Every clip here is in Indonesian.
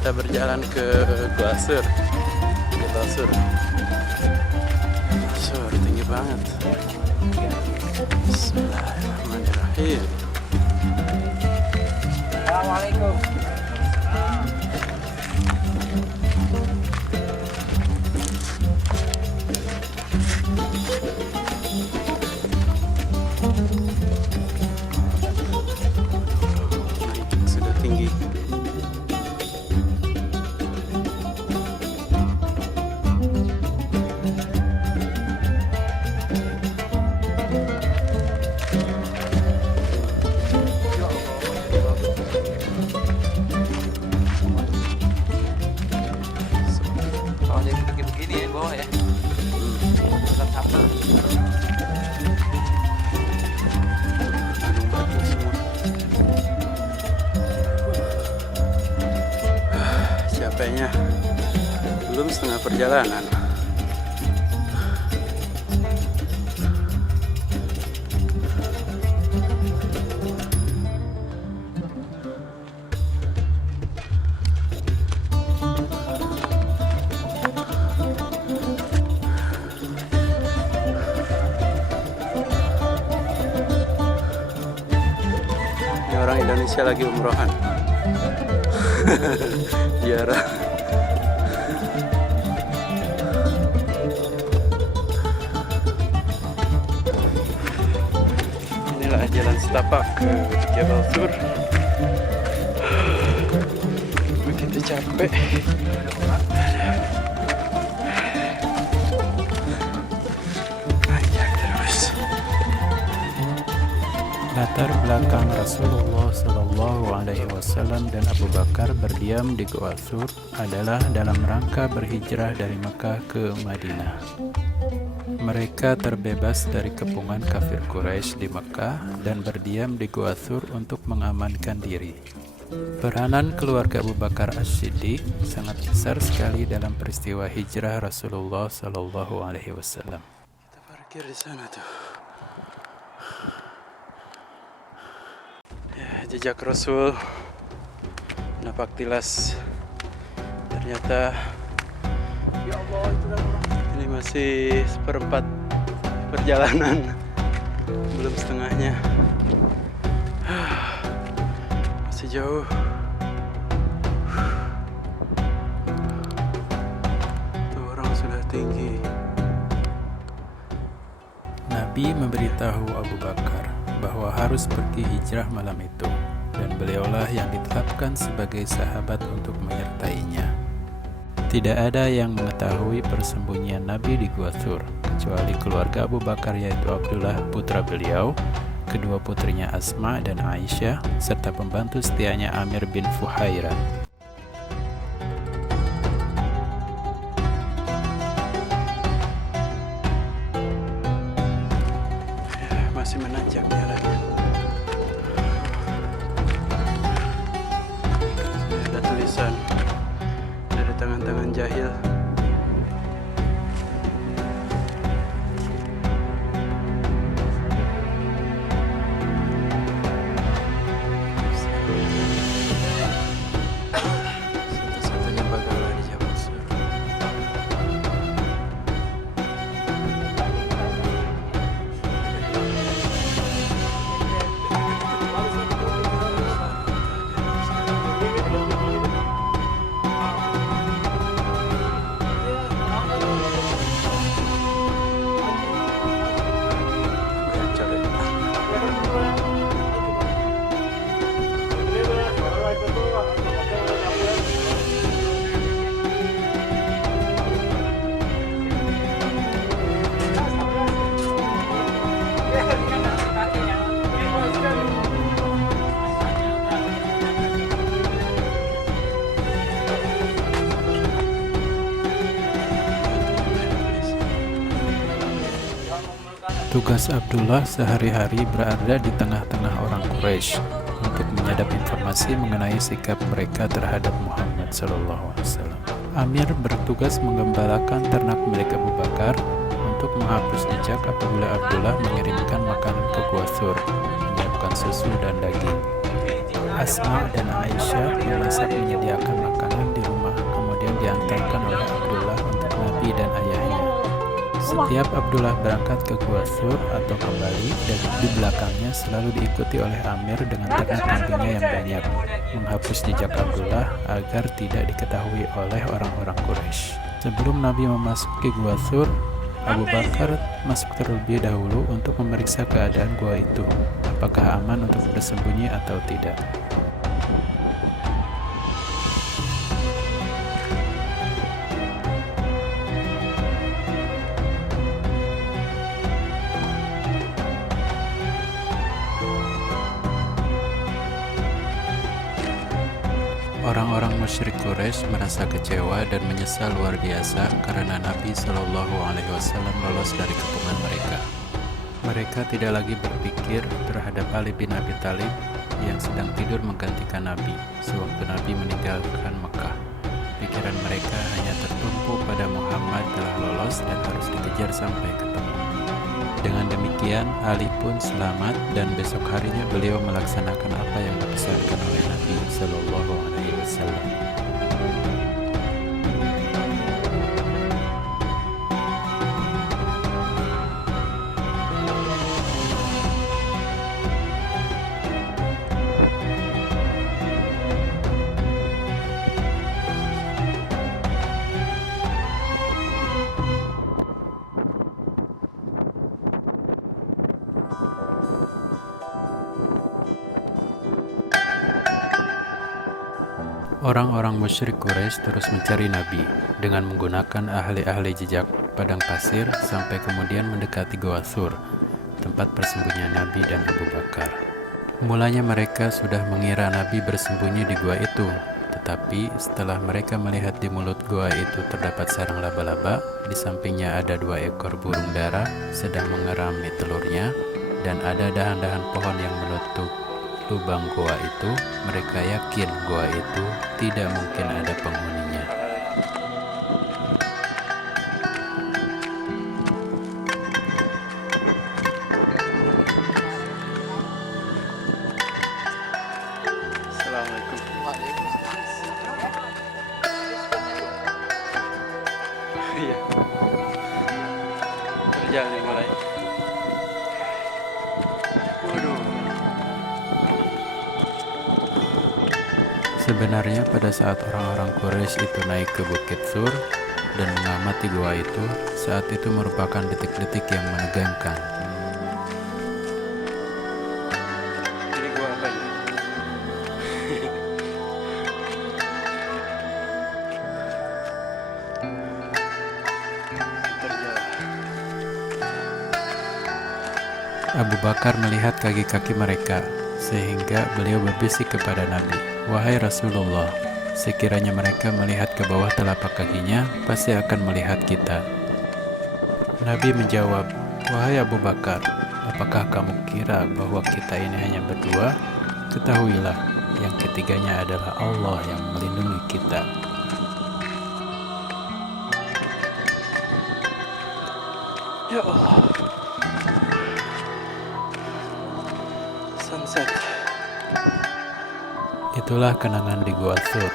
kita berjalan ke Gua Sur. Jabal Sur. Sur tinggi banget. Bismillahirrahmanirrahim. Assalamualaikum. Sudah tinggi. Kalau dia begini ya bawah ya. Bukan sambal. Gunung batu semua. Capeknya belum setengah perjalanan. Ini orang Indonesia lagi umrohan. Ziarah. Inilah jalan setapak ke Jabal Sur. Begitu capek. Nanjak terus. Latar belakang Rasulullah Shallallahu Alaihi Wasallam dan Abu Bakar berdiam di Gua Sur adalah dalam rangka berhijrah dari Mekah ke Madinah. Mereka terbebas dari kepungan kafir Quraisy di Mekah dan berdiam di Gua Sur untuk mengamankan diri. Peranan keluarga Abu Bakar As-Siddiq sangat besar sekali dalam peristiwa hijrah Rasulullah Shallallahu Alaihi Wasallam. Kita parkir di sana tuh. Jejak Rasul napak tilas. Ternyata Ya Allah, itu dah orang. ini masih seperempat perjalanan, belum setengahnya. Masih jauh. Tuh orang sudah tinggi. Nabi memberitahu Abu Bakar bahwa harus pergi hijrah malam itu, dan beliaulah yang ditetapkan sebagai sahabat untuk menyertainya. Tidak ada yang mengetahui persembunyian Nabi di Gua Sur, kecuali keluarga Abu Bakar yaitu Abdullah putra beliau, kedua putrinya Asma dan Aisyah, serta pembantu setianya Amir bin Fuhairah. Masih menanjak jalannya. Ada tulisan dari tangan-tangan jahil. Satu-satunya bagala di Jabal Sur. Tugas Abdullah sehari-hari berada di tengah-tengah orang Quraisy untuk menyadap informasi mengenai sikap mereka terhadap Muhammad SAW. Amir bertugas menggembalakan ternak milik Abu Bakar untuk menghapus jejak apabila Abdullah mengirimkan makanan ke Gua Sur, menyiapkan susu dan daging. Asma dan Aisyah memasak menyediakan makanan di Setiap Abdullah berangkat ke Gua Sur atau kembali, dan di belakangnya selalu diikuti oleh Amir dengan ternak kambingnya yang banyak, menghapus jejak Abdullah agar tidak diketahui oleh orang-orang Quraisy. Sebelum Nabi memasuki Gua Sur, Abu Bakar masuk terlebih dahulu untuk memeriksa keadaan gua itu, apakah aman untuk bersembunyi atau tidak. Orang-orang musyrik Quraisy merasa kecewa dan menyesal luar biasa karena Nabi Shallallahu Alaihi Wasallam lolos dari kepungan mereka. Mereka tidak lagi berpikir terhadap Ali bin Abi Thalib yang sedang tidur menggantikan Nabi sewaktu Nabi meninggalkan Mekah. Pikiran mereka hanya tertumpu pada Muhammad telah lolos dan harus dikejar sampai ketemu. Dengan demikian, Ali pun selamat dan besok harinya beliau melaksanakan apa yang dipesankan oleh Nabi Shallallahu Alaihi Wasallam. Orang-orang musyrik Quraisy terus mencari Nabi dengan menggunakan ahli-ahli jejak padang pasir sampai kemudian mendekati Gua Sur, tempat persembunyian Nabi dan Abu Bakar. Mulanya mereka sudah mengira Nabi bersembunyi di gua itu, tetapi setelah mereka melihat di mulut gua itu terdapat sarang laba-laba, di sampingnya ada 2 ekor burung dara sedang mengerami telurnya, dan ada dahan-dahan pohon yang menutup lubang goa itu, mereka yakin goa itu tidak mungkin ada penghuninya. Assalamualaikum. Waalaikumsalam. Iya. Kerja nih mulai. Waduh. Sebenarnya pada saat orang-orang Quraisy itu naik ke Bukit Sur dan mengamati gua itu, saat itu merupakan detik-detik yang menegangkan. Ini gua apa ini? Kerja. Abu Bakar melihat kaki-kaki mereka, sehingga beliau berbisik kepada Nabi, "Wahai Rasulullah, sekiranya mereka melihat ke bawah telapak kakinya, pasti akan melihat kita." Nabi menjawab, "Wahai Abu Bakar, apakah kamu kira bahwa kita ini hanya berdua? Ketahuilah, yang ketiganya adalah Allah yang melindungi kita." Ya Allah. Sunset. Itulah kenangan di Gua Sur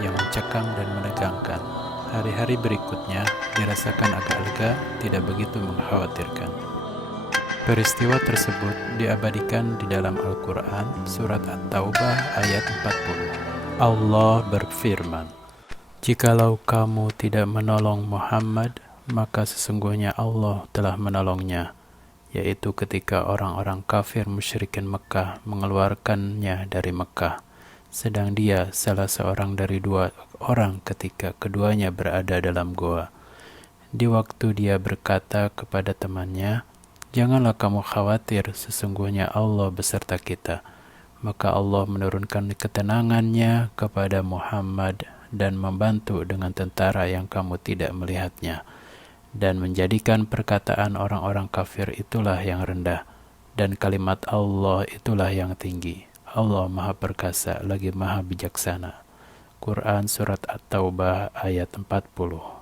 yang mencekam dan menegangkan. Hari-hari berikutnya dirasakan agak lega, tidak begitu mengkhawatirkan. Peristiwa tersebut diabadikan di dalam Al-Quran, surat At-Taubah ayat 40. Allah berfirman, "Jikalau kamu tidak menolong Muhammad, maka sesungguhnya Allah telah menolongnya, yaitu ketika orang-orang kafir musyrikin Mekah mengeluarkannya dari Mekah, sedang dia salah seorang dari 2 orang ketika keduanya berada dalam goa. Di waktu dia berkata kepada temannya, 'Janganlah kamu khawatir, sesungguhnya Allah beserta kita.' Maka Allah menurunkan ketenangannya kepada Muhammad dan membantu dengan tentara yang kamu tidak melihatnya, dan menjadikan perkataan orang-orang kafir itulah yang rendah, dan kalimat Allah itulah yang tinggi. Allah Maha Perkasa lagi Maha Bijaksana." Quran Surat At-Taubah ayat 40.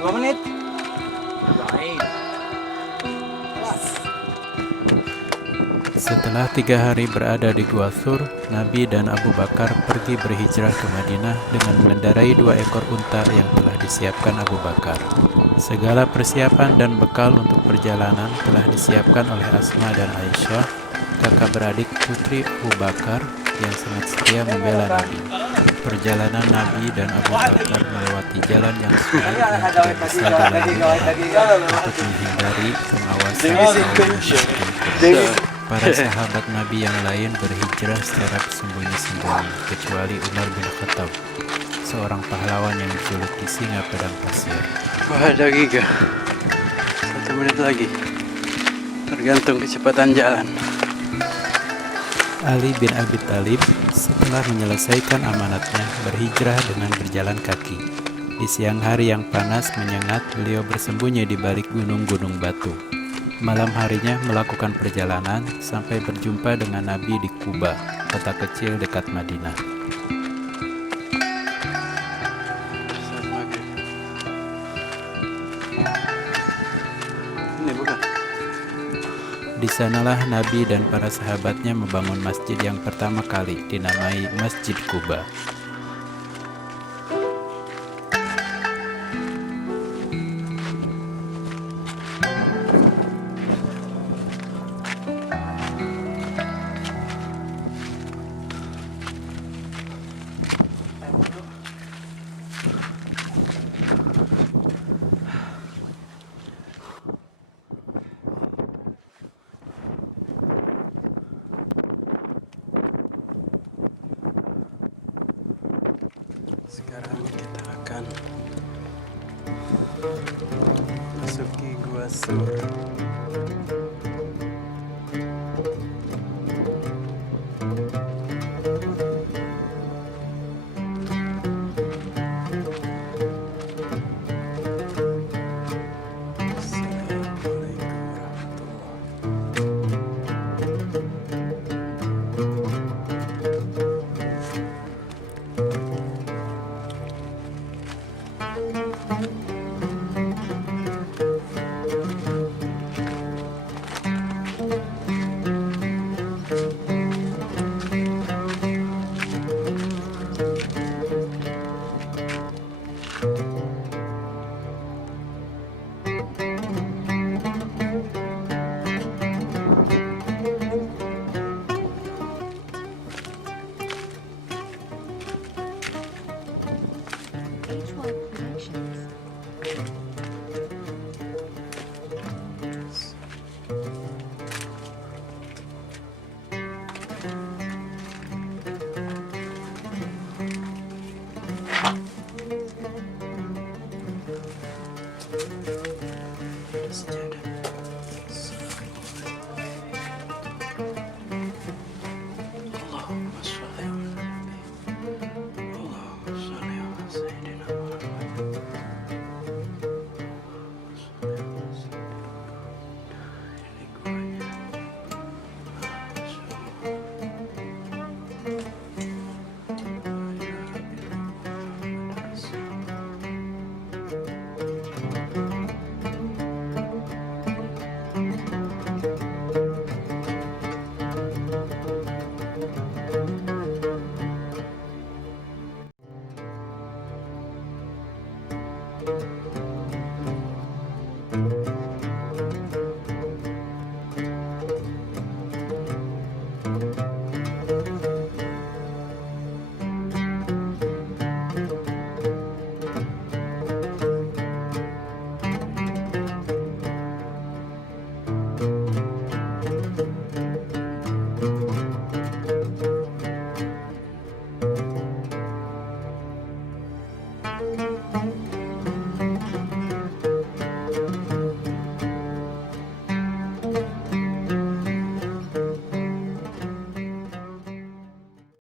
Dua menit. Baik. Setelah 3 hari berada di Gua Thur, Nabi dan Abu Bakar pergi berhijrah ke Madinah dengan mengendarai 2 ekor unta yang telah disiapkan Abu Bakar. Segala persiapan dan bekal untuk perjalanan telah disiapkan oleh Asma dan Aisyah, kakak beradik putri Abu Bakar yang sangat setia membela Nabi. Perjalanan Nabi dan Abu Bakar melewati jalan yang sulit dan tidak bisa dilalui orang untuk menghindari pengawasan kaum musyrikin. Para sahabat Nabi yang lain berhijrah secara sembunyi-sembunyi, kecuali Umar bin Khattab, seorang pahlawan yang dijuluki singa padang pasir. Wah, ada giga. 1 menit lagi. Tergantung kecepatan jalan. Ali bin Abi Thalib setelah menyelesaikan amanatnya berhijrah dengan berjalan kaki. Di siang hari yang panas menyengat, beliau bersembunyi di balik gunung-gunung batu. Malam harinya melakukan perjalanan sampai berjumpa dengan Nabi di Quba, kota kecil dekat Madinah. Saat maghrib. Ini bukan. Di sanalah Nabi dan para sahabatnya membangun masjid yang pertama kali dinamai Masjid Quba. Sekarang kita akan masuki Gua Thur. Assalamualaikum warahmatullahi. H1 Productions. Allahumma sholli ala Nabi. Allahumma sholli ala Sayyidina Muhammad. Ini guanya.